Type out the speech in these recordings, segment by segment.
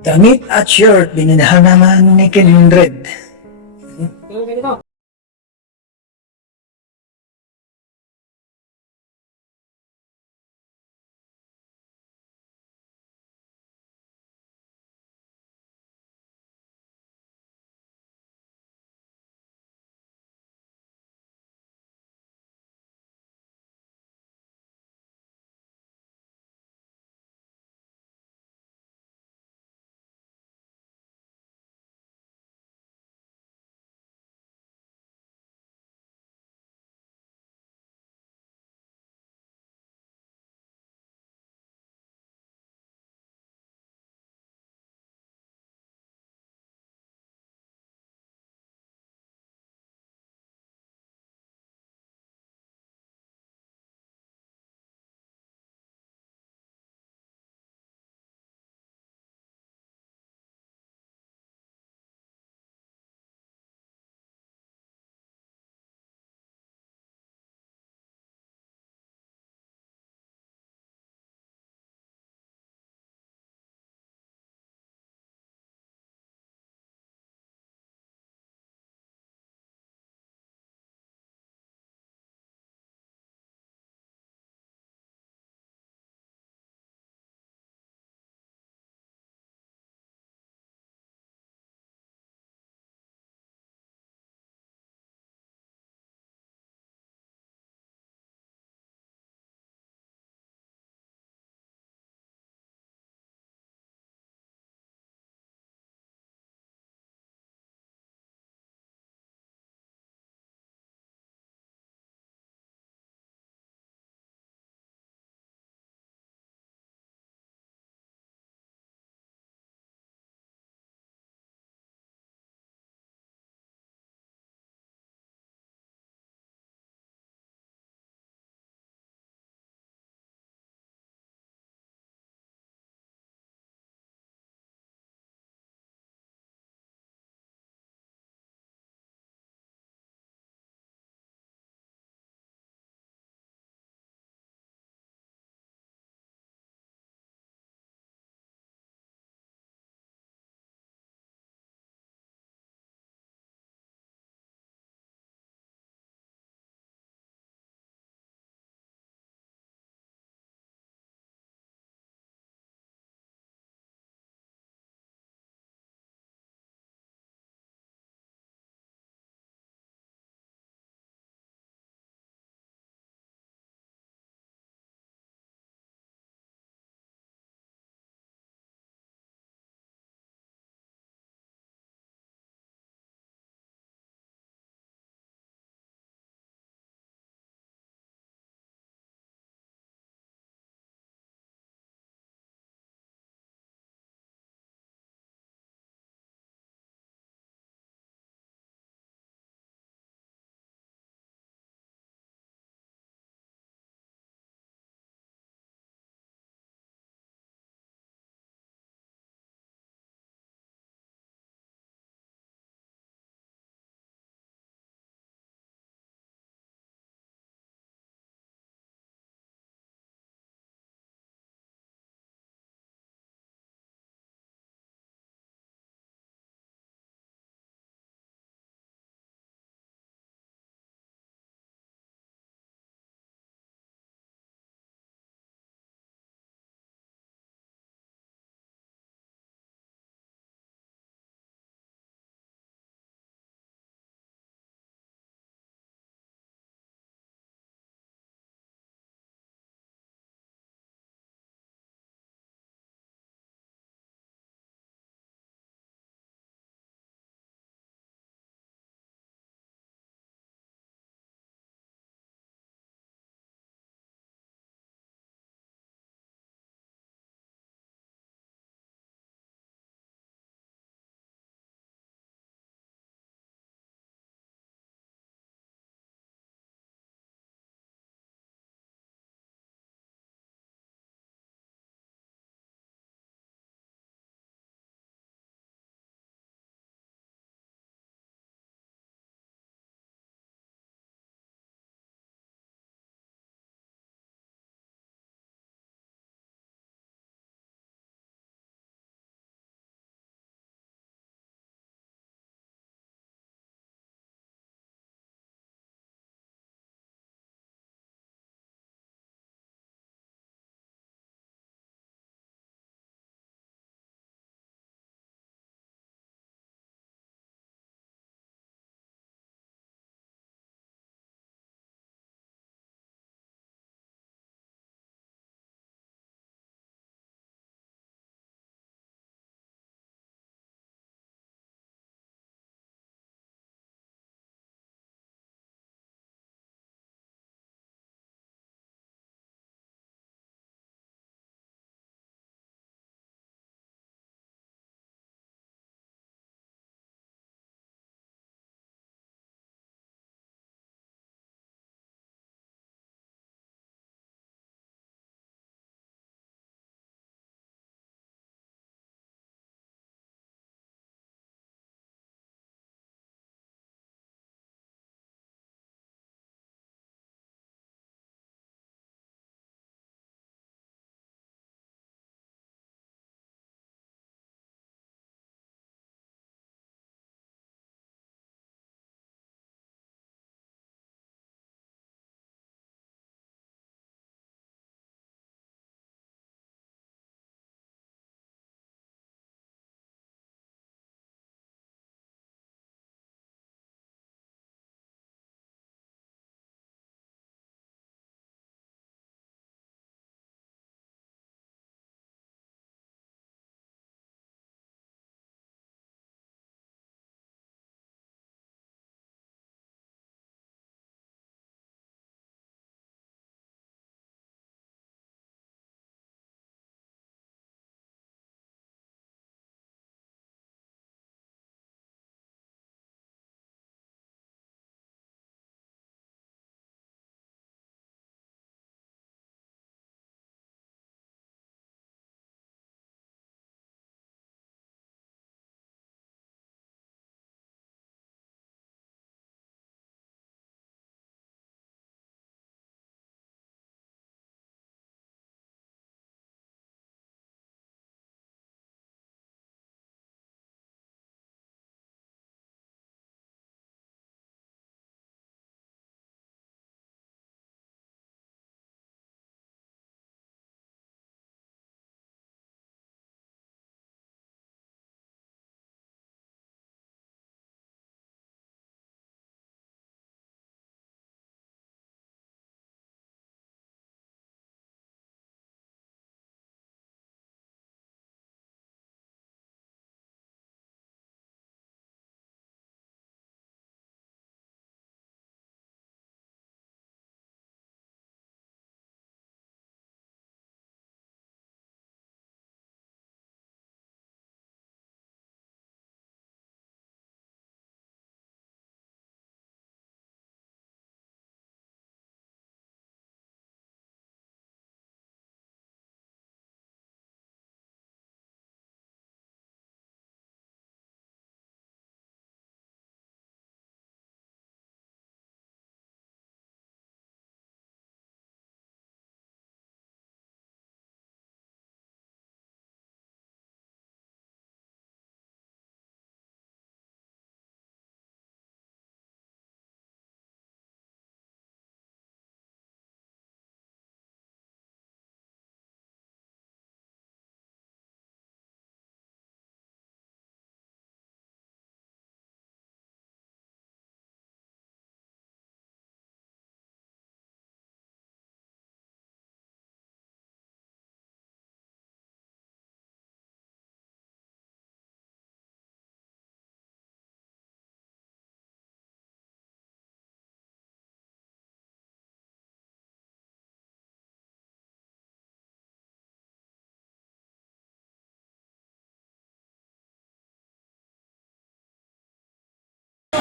Damit at shirt, bininahan naman ni Kindred.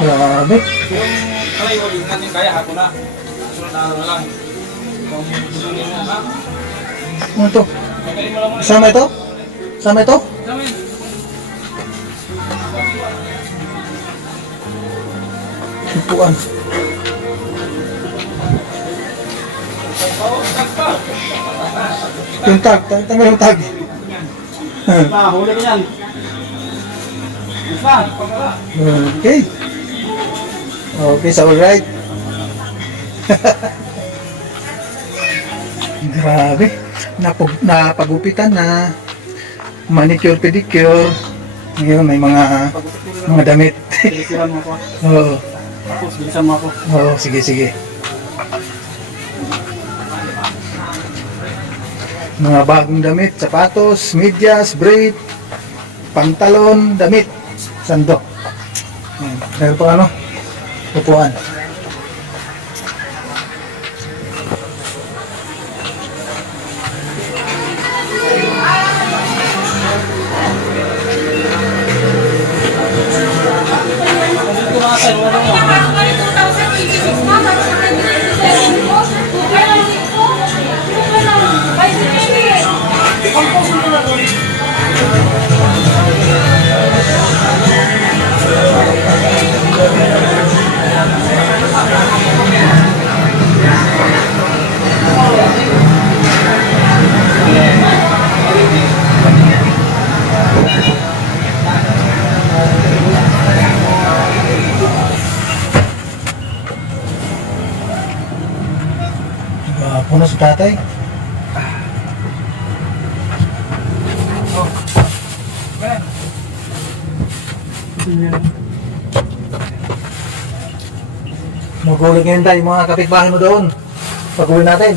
Grabe. Yung plywood, yung natin kaya, hapon na. Sunod na araw na lang. Yung susunin mo, ha? Ano to? Magaling mo lang muna. Sama ito? Sama ito? Samin. Upuan. Yung tag, tanggal yung tag. Huli ka yan. Isa. Okay. Okay, so alright. Grabe. Napagupitan na. Manicure, pedicure. Ngayon, may mga damit. Pilisiran mo ako. Oo. Tapos, bilisan mo ako. Oo, sige, sige. Mga bagong damit, sapatos, medyas, braid, pantalon, damit, sandok. Ayan. Meron pa ano? Upuan. Dito mga sa'yo, ano mo? Gwapo na si tatay. Magulat ngayon tayo mga kapitbahay mo doon. Pag-uwi natin.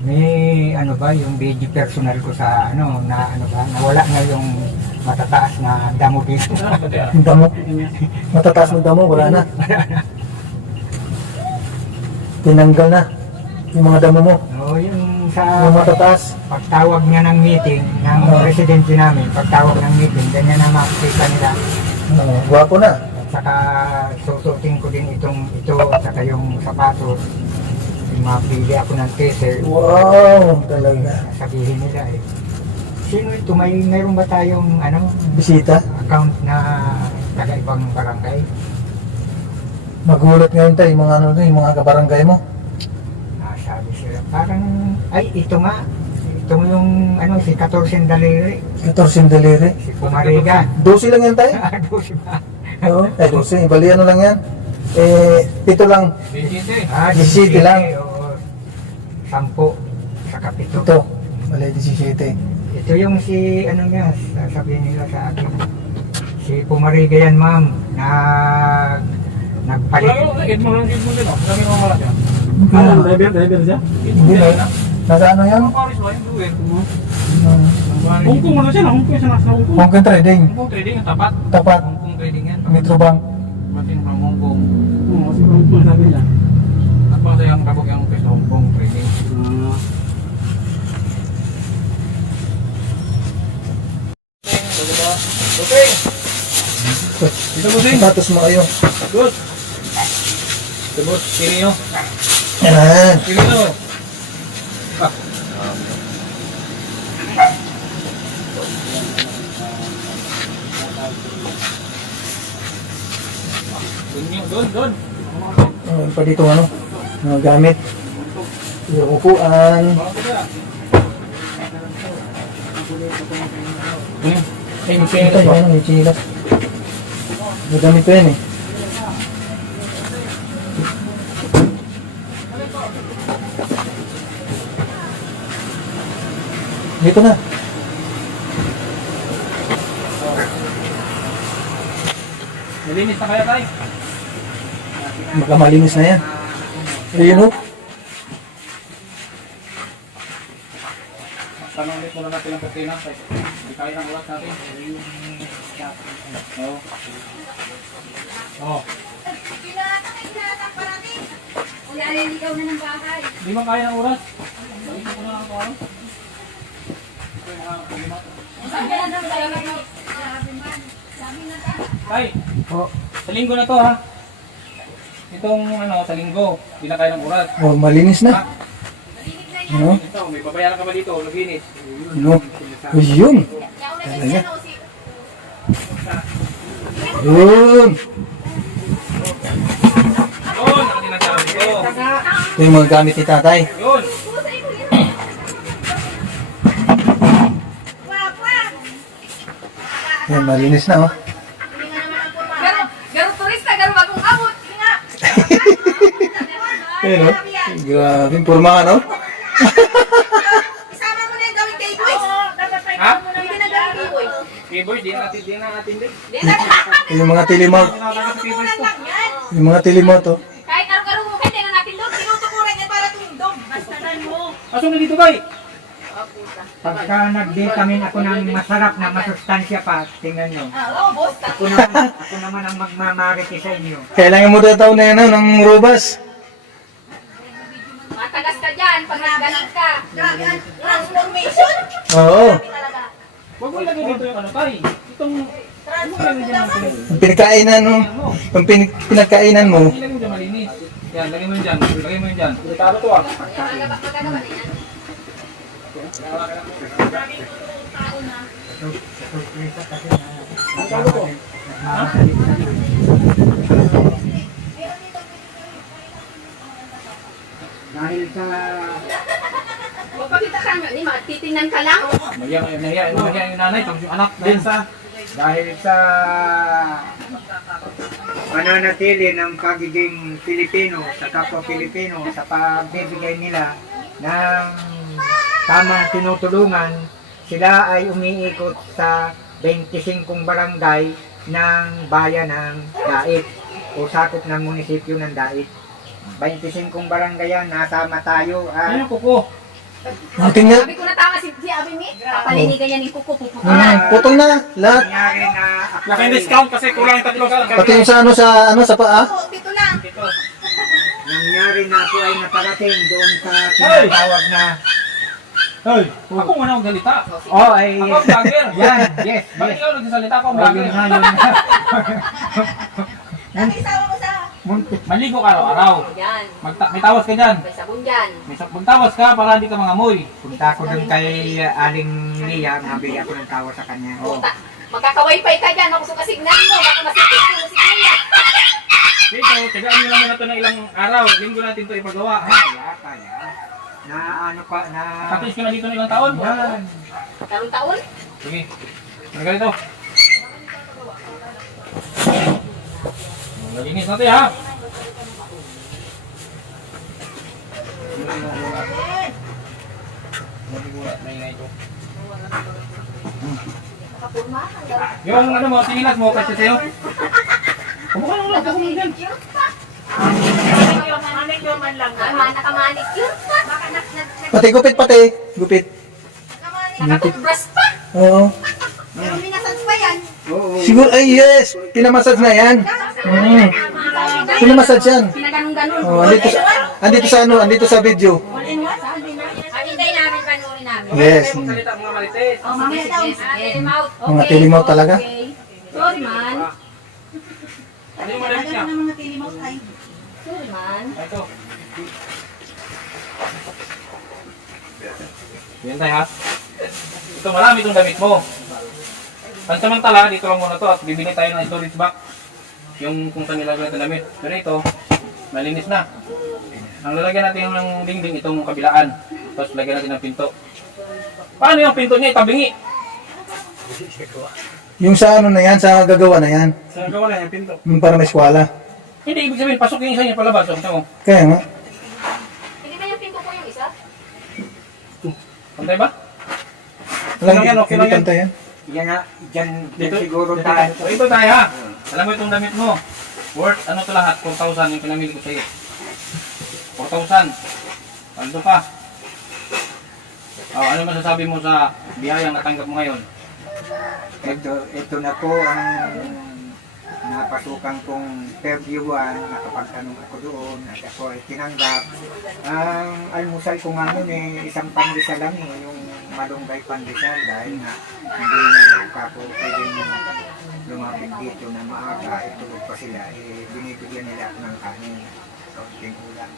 May ano ba yung video personal ko sa ano na ano ba nawala na yung matataas na damo dito. Yung damo. Matataas ng damo, wala na. Tinanggal na. Yung mga damo mo. No, yung sa Yung matataas. pagtawag niya ng meeting ng residente namin, pagtawag ng meeting, ganyan na makikita nila. Gwapo na. At saka susutin ko din ito at saka yung sapatos. Mapili ako ng teaser. Wow, talaga. Sabihin nila eh. Sino ito? Mayroon ba tayong ano Bisita. account na taga ibang barangay? Magulat ngayon tayo yung mga ano doon, yung mga kabarangay mo. Sabi sila, parang, ay, ito nga. Ito yung, ano, si 14 Daliri. 14 daliri. Si Pumariga. 12 lang yan tayo. Ano siya? Oo, 12. Bali ano lang yan. 7 lang. Bisite. 17 lang. O 10 sa kapito. Ito. Bali 17. Ito yung si, ano niya, sasabihin nila sa akin. Si Pumariga yan, ma'am. Nagpalit. Lagi mo lang din mo din, oh. Lagi mo malaki. Ah, Driver siya? Hindi na. Nasa ano yan? Paris ba yung duwe? Hongkong ano siya na? Hongkong siya nasa Hongkong. Hong Kong Trading. Hong Kong Trading, ang tapat. Tapat. Hong Kong Trading yan. Metro Bank. Martin from Hong Kong. Oo, kasi Hongkong sabi nila. At pa sa yung kabog yung office Hong Kong Trading. Okay. Dito mo din. Sapatos mo kayo. Good. Tebos, kiri nyo. Yan. Kiri nyo. Doon. Meron pa dito ano. Mga gamit. Yung upuan. Ito yung ano, yung chilas. May gamit pa yan eh. Dito na. Nalinis na kaya tayo? Makamalinis na yan. Ayun ho. Tanong ulit muna natin ang katina. Hindi kaya ng ulat natin. Oo. Oo. Wala rin ikaw na ng bahay. Hindi mo kaya ng oras? Balik ko na ang parang. Sabi na ng bahay. Sabi man. Sa Tay, Po, sa linggo na to ha. Itong ano, sa linggo, hindi na kaya ng oras. Oh, malinis na. Ano? Ito, may babayaran ka ba dito? Naginis. Ano? Ayun. Talaga. Yun. Yun, nakatin ang sabi ko. Ito yung mga gamit ni tatay. Yun. Yan, malinis na oh. Garo turista, garo bagong abot. Nga. Ayun oh. Grabe, pormahan oh. Isama mo na yung gawing kay Boys. Ha? Hindi na gawing kay Boys. Keyboard, di natin din. Yung mga tilimot. Nakakasa keyboard to. Yung mga tilimot oh. Kahit karo-karo mo, hindi na natin doon. Tinutukuran niya para tundong. Basta na mo. Aso na dito, Tay? pagka nag-vitamin ako ng masarap na masustansya pa, tingnan nyo. Oo, boss. Ako naman ang magmamariti sa inyo. Kailangan mo daw na yan oh, ng robas. Matagas ka dyan pag nagalit ka. Transformation? Oo. Talaga. Huwag mo lagay dito yung ano, Tay. Itong... Yung pinagkainan mo. Yung pinagkainan mo. Ilagay mo dyan malinis. Yan, lagay mo yun dyan. Lagay mo yun dyan. Delikado to ah. Magagawa na yan. Surpresa kasi na dahil sa Magpakita ka nga, ni titingnan ka lang. Nahiya yung nanay, tapos yung anak. Din sa... dahil sa pananatili ng pagiging Pilipino sa kapwa Pilipino sa pagbibigay nila ng tamang tinutulungan, sila ay umiikot sa 25 barangay ng bayan ng Dait o sakop ng munisipyo ng Dait. 25 barangay yan, nasama tayo Ano at yung kuko? Tingnan. Sabi ko na tama si Abby Mi. Papalinigan yan yung kuko. Puputo Hmm, na. putol na lahat. nangyari na Laki yung discount kasi kulang yung tatlo sa... Pati yung sa sa paa. Oo, dito lang. nangyari na ako ay nakarating doon sa tinatawag na Hey! Ako muna ang galita. oh ay Ako ang vlogger. yan, yes, Bakit yes. ikaw nagsasalita? Ako ang Oh, vlogger. yun nga, yun nga. Sabi isawa ko sa... Muntik. Maligo ka araw-araw. Yan. May tawas ka dyan. May sabon dyan. Magtawas ka para hindi ka mangamoy. Punta ko doon kay Aling Lia, nabili ako ng tawa sa kanya. Oh. Puta. Magkakaway-fi ka dyan. Ako sa kasignan mo. Baka masipit mo si Kuya. Dito, tagaan nyo lang muna ito ng ilang araw. Linggo natin ito ipagawa. Kaya. Na ano pa, na... Practice ka na dito ng ilang taon. Yan. Taon-taon. Sige. Ano ganito? Malinis natin ha. Maingay ito. Kapulma. Ang gawin. Yung ano mo, sinilas mo kasi sa'yo. Kumukha lang lang, kumukha lang. Nakamanicure pa. Pati gupit pati. Gupit. Nakatubras pa. Oo. Pero minasans pa yan. Oo. Siguro, ay yes. Pinamassage na yan. Pinamassage yan. Pinaganong-ganon. Oh, andito sa ano, andito sa video. Hintay namin, panurin namin. Yes. Salita mga marites. Oh, mamaya daw. Sige. Mga tilimaw talaga. Okay. Sorry man. Ano yung marites niya? Sorry man. Ito. Yan tayo ha. Ito marami itong damit mo. Pansamantala, dito lang muna to at bibili tayo ng storage box. Yung kung saan nilagay natin damit. Pero ito, malinis na. Ang lalagyan natin ng dingding itong kabilaan. Tapos lagyan natin ng pinto. Paano yung pinto niya? Itabingi. Yung sa ano na yan, sa gagawa na yan. Saan gawa na yung pinto? Yung para may eskwala. Hindi, ibig sabihin, pasok yung isa niya palabas. So, kita mo. Kaya nga. Hindi ba yung pinto ko yung isa? Pantay ba? Alam, Okay lang yan, okay lang hindi yan. pantay yan. Yan nga, dyan Dito, siguro dito, tayo. So, ito tayo ha. Alam mo itong damit mo. Worth, ano to lahat? 4,000 yung pinamili ko sa'yo. 4,000. Paldo pa. Oh, ano masasabi mo sa biyayang natanggap mo ngayon? Ito na po ang napasukan kong interviewan, nakapagtanong ako doon at ako ay tinanggap. Ang almusal ko nga nun isang pandesal lang yung malunggay pandesal dahil nga hindi na ako pwedeng lumapit dito na maaga, itulog pa sila, binibigyan nila ako ng kanin, kaunting ulam.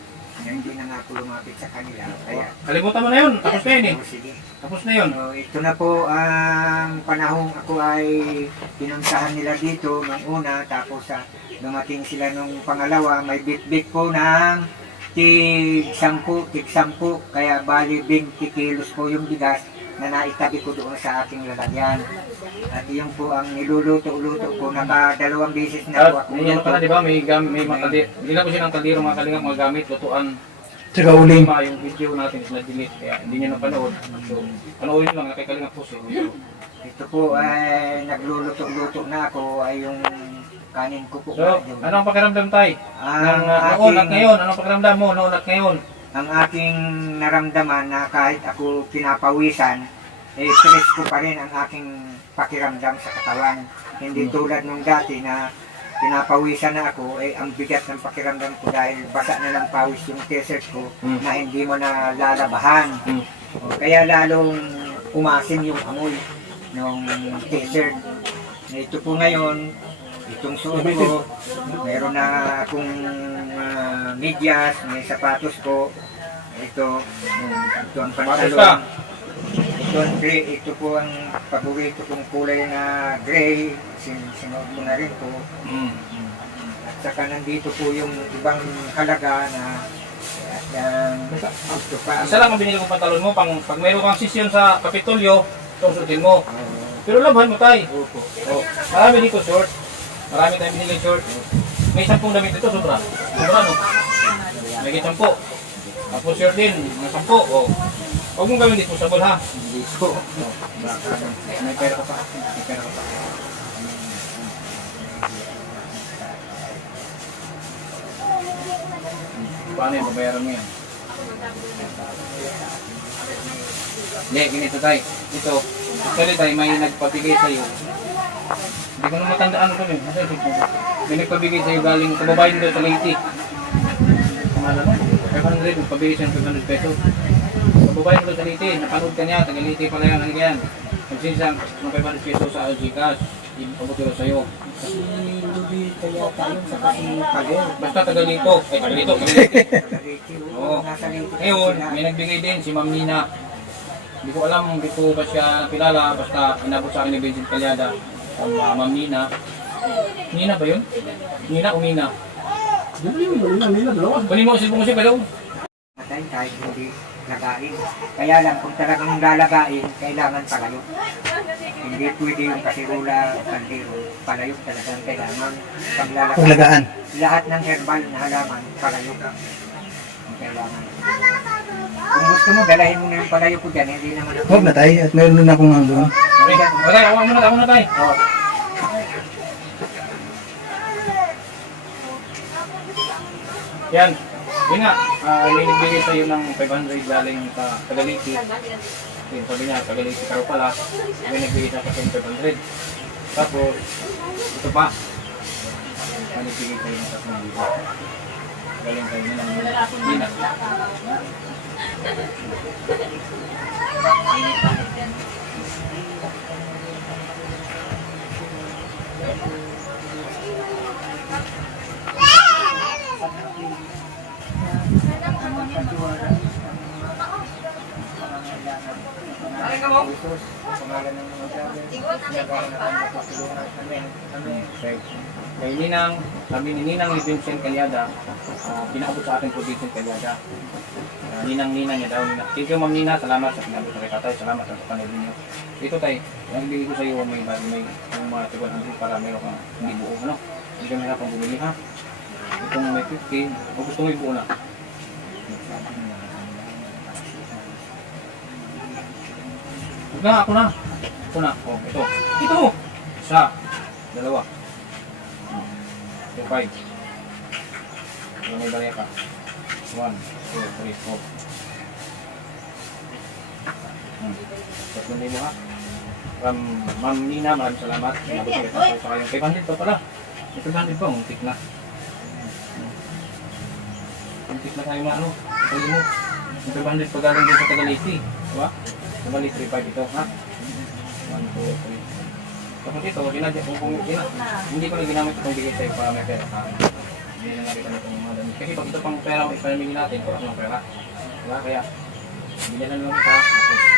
Hindi na nga ako lumapit sa kanila, kaya Kalimutan mo na yun. Tapos na yun eh. sige. Tapos na yun. So, ito na po ang panahong ako ay pinuntahan nila dito nung una, tapos dumating sila nung pangalawa, may bit-bit po ng tig 10, kaya bali 20 kilos po yung bigas na naitabi ko doon sa aking lalagyan. At yun po ang niluluto-luto ko, nakadalawang beses na po ako Yan pala, di ba? May mga Bigla ko siya ng kaldero mga kalingap, mga gamit, lutuan. Tsaka uling. Diba, yung video natin is na-delete, kaya hindi nyo napanood. So, panoorin nyo lang, nakikalingap po siya. Ito po ay nagluluto-luto na ako, ay yung kanin ko po. So, anong pakiramdam tayo? Ang Noon at aking- ngayon, anong pakiramdam mo noon at ngayon? Ang aking naramdaman na kahit ako pinapawisan, stress ko pa rin ang aking pakiramdam sa katawan. Hindi tulad nung dati na pinapawisan na ako, ang bigat ng pakiramdam ko dahil basa na ng pawis yung t-shirt ko na hindi mo na lalabahan. Kaya lalong umasim yung amoy ng t-shirt. Ito po ngayon, itong suot ko, meron na akong medyas, may sapatos ko. Ito ang Sapatos ka? pantalon. Ito ang gray, ito po ang paborito kong kulay na gray. Sinuot ko na rin po. At saka nandito po yung ibang halaga na ito pa. Isa lang ang binili kong pantalon mo, pag mayroon kang session sa Kapitolyo, susutin mo. Pero labhan mo tayo. Opo. Oh, marami dito short. Marami tayong binili short. May 10 damit dito, sobra. Sobra, no? May 10. Tapos short din, mga 10. Oh. Huwag mong gawin disposable, ha? Hindi po. Baka may pera ka pa. May pera ka pa. Paano yung babayaran mo yan? Hindi, ganito tayo. Ito, actually tayo, may nagpabigay sa'yo. Hindi ko na matandaan ito eh. May nagpabigay sa'yo galing, kababayan doon sa Leyte. Pangalan mo? 500, nagpabigay siya ng 500 pesos. Kababayan doon sa Leyte, napanood ka niya, taga Leyte pala yan, ano yan. Nagsinsang ng 500 pesos sa Gcash, ipabuti ko sa'yo. Si Ruby kaya tayo sa kasi pagod. Basta taga Lito, taga Lito, taga Leyte. Oo. Nasa Leyte Ngayon, sila. may nagbigay din si Ma'am Nina. Hindi ko alam, hindi ko ba siya kilala, basta inabot sa akin ni Vincent Calyada. Ang Ma'am Nina. Nina ba yun? Nina o Mina? Nila, dalawa. Kunin mo, silpong ko siya, pero Natay kahit hindi lagain. Kaya lang kung talagang lalagain, kailangan palayo. Hindi pwede yung kasirula o kandiro. Palayo talagang kailangan paglalagay. Paglagaan. Lahat ng herbal na halaman, palayo ka. Ang kailangan. Kung gusto mo, dalahin mo na yung palayo ko dyan. Hindi naman ako. Huwag na tayo at meron na akong hanggang. okay, okay, awa muna tayo. Oh, Yan. Yun nga, may nagbigay sa'yo ng 500 galing sa Tagaliti. Yun, sabi niya, Tagaliti ka raw pala. May nagbigay sa akin 500. Tapos, ito pa. May nagbigay sa'yo ng 3,000. Galing kayo ng Nina. pangalan ng mga driver. Naghahanap ng matutulungan kami. Okay. Kay Ninang, kami ni Ninang ni Vincent Calyada, pinakabot sa atin po Vincent Calyada. Ninang-ninang niya daw. Thank you Ma'am Nina, salamat sa pinabot sa kay tatay, salamat sa panibin niyo. Ito tayo, yung bigay ko sa iyo may yung mga tigon andun para meron kang hindi buo, ano? Hindi ka mahirap ang bumili, ha? Itong may 50, o gusto mo yung buo na? Huwag na, ako na. Ito na, oh, ito. Ito! Isa, dalawa. Ito, 5. Ito may barya ka. 1, 2, 3, 4. Tatlong libo ha. Ma'am Nina, maraming salamat. Pinabot ko ito sa kayong 500 pa pala. Ito bandit pa, muntik na. Muntik na tayo maano. Sabi mo, ito bandit pa galing din sa Tagaliti. Diba? Bali 3-5 ito, ha? 1, 2, 3. Tapos ito, hindi ko na ginamit itong bigay sa'yo para may pera ka. Hindi na nakita na itong mga damit. Kasi pag ito pang pera, may palamigin natin, kurang ng pera. Diba? Kaya, bigyan na lang kita,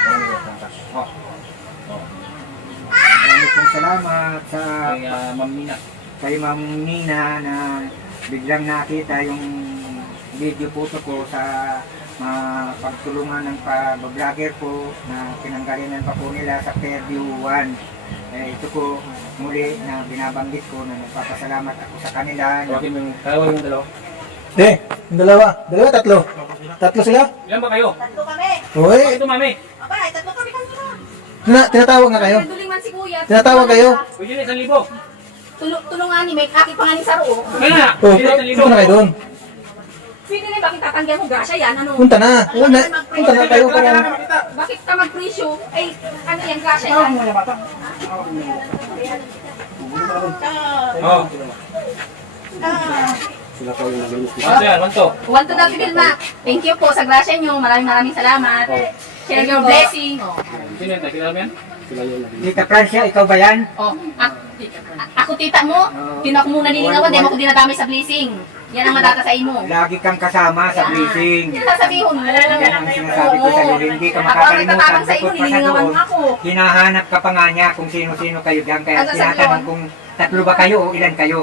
para may pera ka. Oh. Oh. Maraming pong salamat sa Kay Ma'am Nina. kay Ma'am Nina na biglang nakita yung video photo ko sa pagtulungan ng pag-vlogger ko na pinanggalingan pa po nila sa Fairview 1. Ito po muli na binabanggit ko na nagpapasalamat ako sa kanila. Tawagin yung dalawa. Yung dalawa. Dalawa, tatlo. Tatlo sila? Ilan ba kayo? Tatlo kami. Uy, Ito, mami. Aba, tatlo kami kanina. tinatawag nga kayo. Duling man si Kuya. Tinatawag kayo. Pwede na 1,000. Tulungan ni may aki pa nga ni Saro. Kaya na. Oh, Pwede na punta na kayo doon. Pwede na bakit tatanggihan mo grasya yan? Ano? Punta na. Punta na kayo para... Bakit ka mag-presyo? Ay, ano yan grasya yan? Oh. Yan, 1, 2. Want to Dr. Vilma. Thank you po sa grasya nyo. Maraming salamat. Share your blessing. Sino yan? Kilala mo yan? Tita Francia, ikaw ba yan? Ako tita mo, tinako muna nilinawan, di mo ko dinadami sa blessing. Yan ang matatasain mo. Lagi kang kasama sa blessing. Yan ang sabihin mo. Yan ang sinasabi ko sa'yo. Hindi ka makakalimutan. Ako sa iyo, Bukod pa sa nilinawan mo doon, ako. hinahanap ka pa nga niya kung sino-sino kayo dyan. Kaya Ano sa tinatanong iyo? kung tatlo ba kayo o ilan kayo.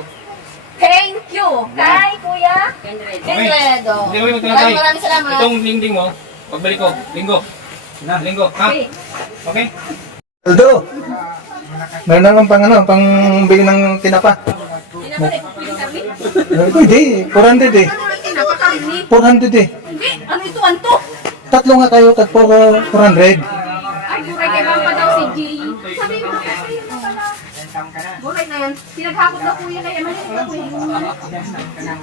Thank you. Kay Kuya Kendredo. Hindi ko rin magtinatay. Maraming salamat. Itong lingding mo, pagbalik ko, linggo. Linggo, ha? Okay. Okay? Aldo! Meron na lang pang bili ng tinapa. Tinapalay po pwedeng karni? Pwede, 400 eh. Ano ang tinapa karni? 400 eh. Hindi. Ano ito, Anto? Tatlo nga kayo, tag 400. Ay, buray kay Bangpa daw si G. Sabi mo, sabi mo pala. Buray na yan. Pinaghakot na kuya kay Emanuel na kuya.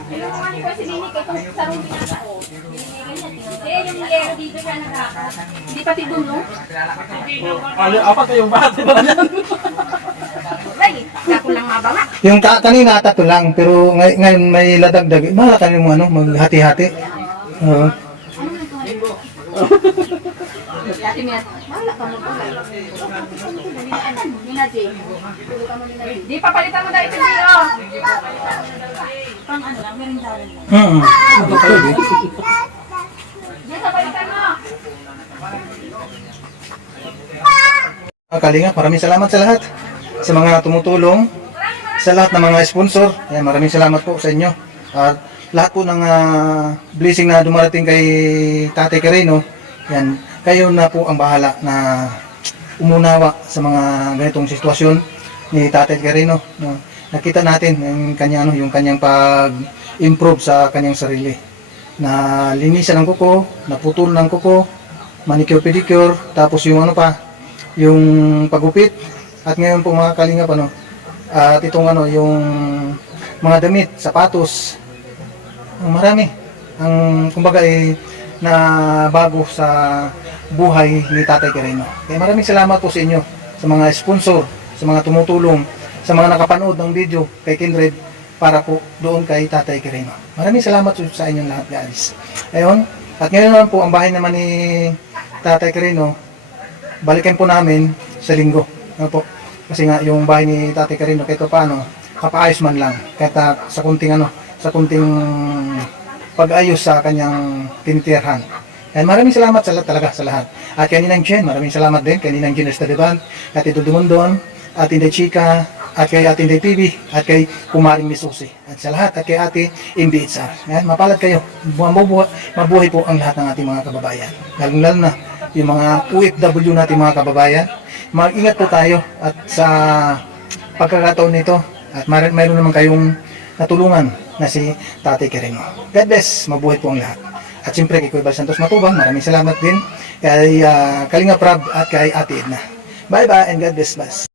Ayun nga ni Kuya si Nini kay kung sa rubi na ako. Eh, yung yero dito siya nakaka. Hindi pati dulo. Apat kayong bate na yan. Ay, ako lang mabanga. Yung kanina tatlo lang, pero ngayon may ladagdag. Bahala kayo mo maghati-hati. Oo. Ano na ito? Dati mo yan. Wala ka mo pala. Nina J. Di papalitan mo dahil ito dito. Pang ano lang, meron dalan lang. Pwede. Diyan sa palitan mo. Kalinga, maraming salamat sa lahat. Sa mga tumutulong, sa lahat ng mga sponsor. Yan, maraming salamat po sa inyo. At lahat po ng blessing na dumarating kay Tatay Carino, yan, kayo na po ang bahala na umunawa sa mga ganitong sitwasyon ni Tatay Carino. No? Nakita natin yung kanyang pag-improve sa kanyang sarili. Na linisan ng kuko, naputol ng kuko, manicure pedicure, tapos yung yung pagupit. At ngayon po mga kalingap at itong yung mga damit, sapatos, marami ang kumbaga na bago sa buhay ni Tatay Carino. Kaya maraming salamat po sa inyo, sa mga sponsor, sa mga tumutulong, sa mga nakapanood ng video kay Kindred para po doon kay Tatay Carino. Maraming salamat sa inyong lahat, guys. Ayun, at ngayon naman po ang bahay naman ni Tatay Carino, balikan po namin sa linggo. Ano po? Kasi nga yung bahay ni Tatay Carino kahit paano papaayos man lang kahit sa kunting pag-ayos sa kanyang tinitirhan. And maraming salamat sa lahat talaga sa lahat. At kaninang Jen, maraming salamat din kaninang Jen Esteban, at Ito Dumondon, at Inday Chica, at kay Ate Inday TV, at kay Kumaring Misusi, at sa lahat, at kay Ate Inday Itzar. Yan, mapalad kayo. Mabuhay po ang lahat ng ating mga kababayan. Lalo na yung mga OFW natin mga kababayan. Mag-ingat po tayo at sa pagkakataon nito at mayroon naman kayong natulungan na si Tatay Carino. God bless, mabuhay po ang lahat. At siyempre kay Kuya Bal Santos Matubang, maraming salamat din kay Kalinga Prab at kay Ate Edna. Bye bye and God bless.